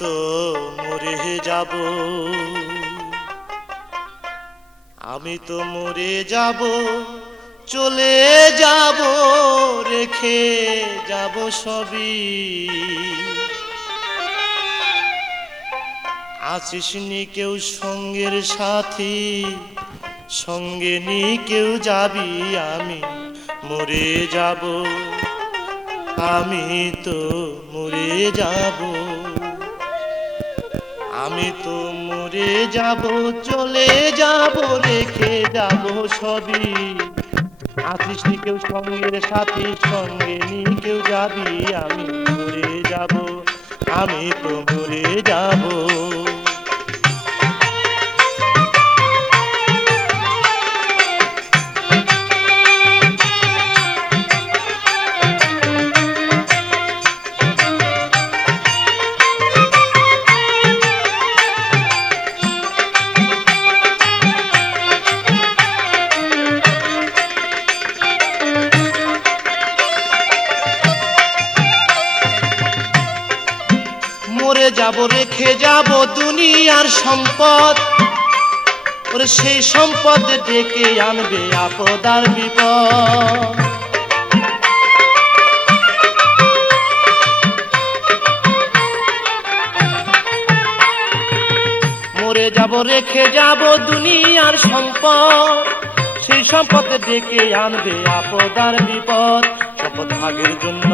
তো মরে যাব, আমি তো মরে যাব, চলে যাব, রেখে যাব সবই। আছিস নি কেউ সঙ্গের সাথী, সঙ্গে নি কেউ যাবি, আমি মরে যাব, আমি তো মরে যাব, আমি তো মরে যাব, চলে যাব, রেখে যাব সবই। আছিস নি কেউ সঙ্গের সাথী, সঙ্গে নি কেউ যাবি, আমি মরে যাব, আমি তো মরে যাব। মরে যাব, রেখে যাব দুনিয়ার সম্পদ, ওরে সেই সম্পদ ডেকে আনবে আপদ আর বিপদ। মরে যাব, রেখে যাব দুনিয়ার সম্পদ, সেই সম্পদ ডেকে আনবে আপদ আর বিপদ। সম্পদ ভাগের জন্য,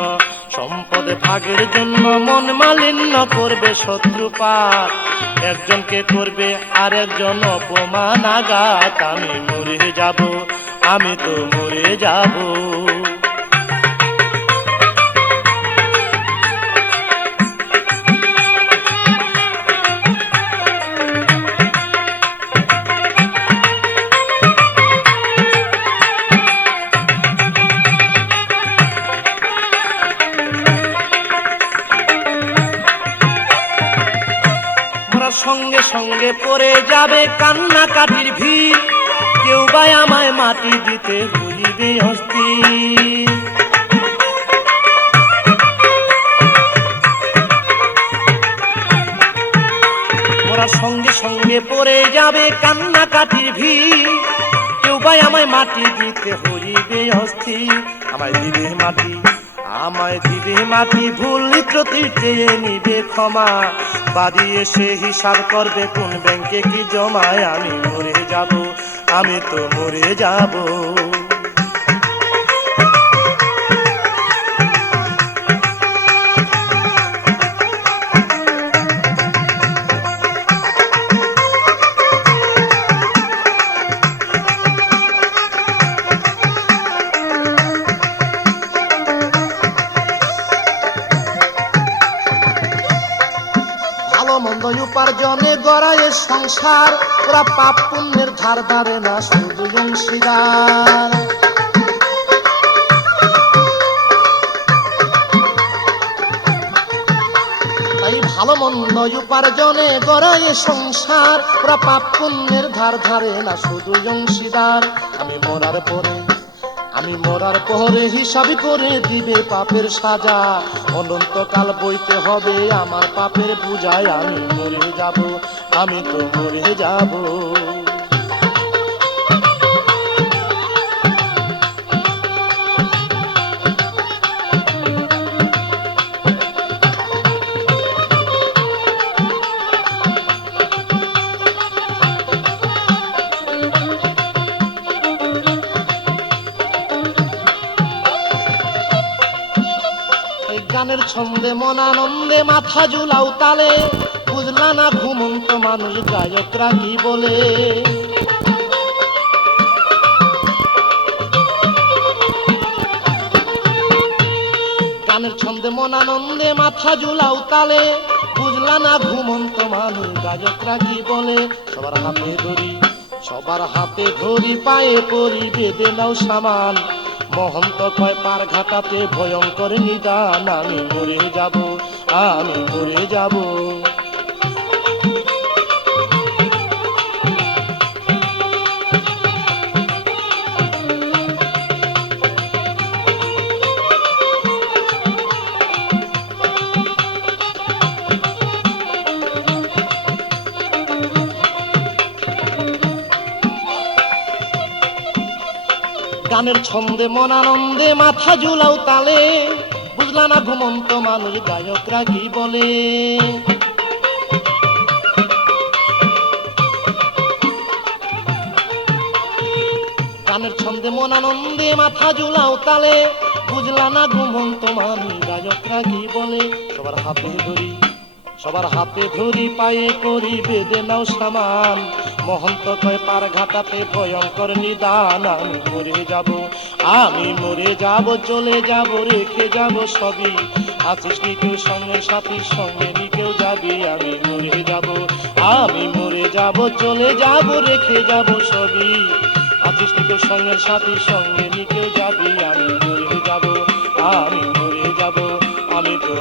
সম্পদ ভাগের জন্য মন মালিন্য করবে শত্রুপাত, একজনকে করবে আর একজন অপমান আঘাত। আমি মরে যাব, আমি তো মরে যাব। সঙ্গে সঙ্গে পড়ে যাবে কান্নাকাটির ভিড়, কেউ বা আমায় মাটি দিতে হইবে অস্থির। ওরা সঙ্গে সঙ্গে পড়ে যাবে কান্নাকাটির ভিড়, কেউ বা আমায় মাটি দিতে হইবে অস্থির। আমায় দিবে মাটি, আমায় দিবে মাটি, ভুল ত্রুটি চেয়ে নিবে ক্ষমা, বাড়ি এসে হিসাব করবে কোন ব্যাংকে কি জমায়। আমি মরে যাব, আমি তো মরে যাব। মন্দ উপার্জনে গড়ায় সংসার, ওরা পাপ পুণ্যের ধার ধারে না, শুধু অংশীদার। তাই ভালো মন্দ উপার্জনে গড়ায় সংসার, ওরা পাপ পুণ্যের ধার ধারে না, শুধু অংশীদার। আমি মরার পরে, আমি মরার পরে হিসাব করে দিবে পাপের সাজা, অনন্তকাল বইতে হবে আমার পাপের পূজায়। আমি মরে যাব, আমি তো মরে যাব। গানের ছন্দে মন আনন্দে মাথা ঝুলাও তালে, বুঝলা না ঘুমন্ত মানুষ গায়করা কি বলে। গানের ছন্দে মন আনন্দে মাথা ঝুলাও তালে, বুঝলা না ঘুমন্ত মানুষ গায়করা কি বলে। সবার হাতে ধরি, সবার হাতে ধরি, পায়ে পরি, বেঁধে নাও সামান, মহন্ত কয় পার ঘাটাতে ভয়ঙ্কর নিদান। আমি মরে যাব, আমি মরে যাব। গানের ছন্দে মন আনন্দে মাথা ঝুলাও তালে, বুঝলা না ঘুমন্ত মানুষ গায়করা কি বলে। গানের ছন্দে মন আনন্দে মাথা ঝুলাও তালে, বুঝলা না ঘুমন্ত মানুষ গায়করা কি বলে। সবার হাতে ধরি পায়ে করি বেঁধে নাও সামান, মহন্ত কয় পার ঘাটাতে ভয়ঙ্কর নিদান। আমি মরে যাব চলে যাব রেখে যাব সবই, আছিস নি কেউ সঙ্গে সাথী সঙ্গে নি কেউ যাবি। আমি মরে যাব চলে যাব রেখে যাব সবই, আছিস নি কেউ সঙ্গে সাথী সঙ্গে নি কেউ যাবি। আমি মরে যাব আমি তো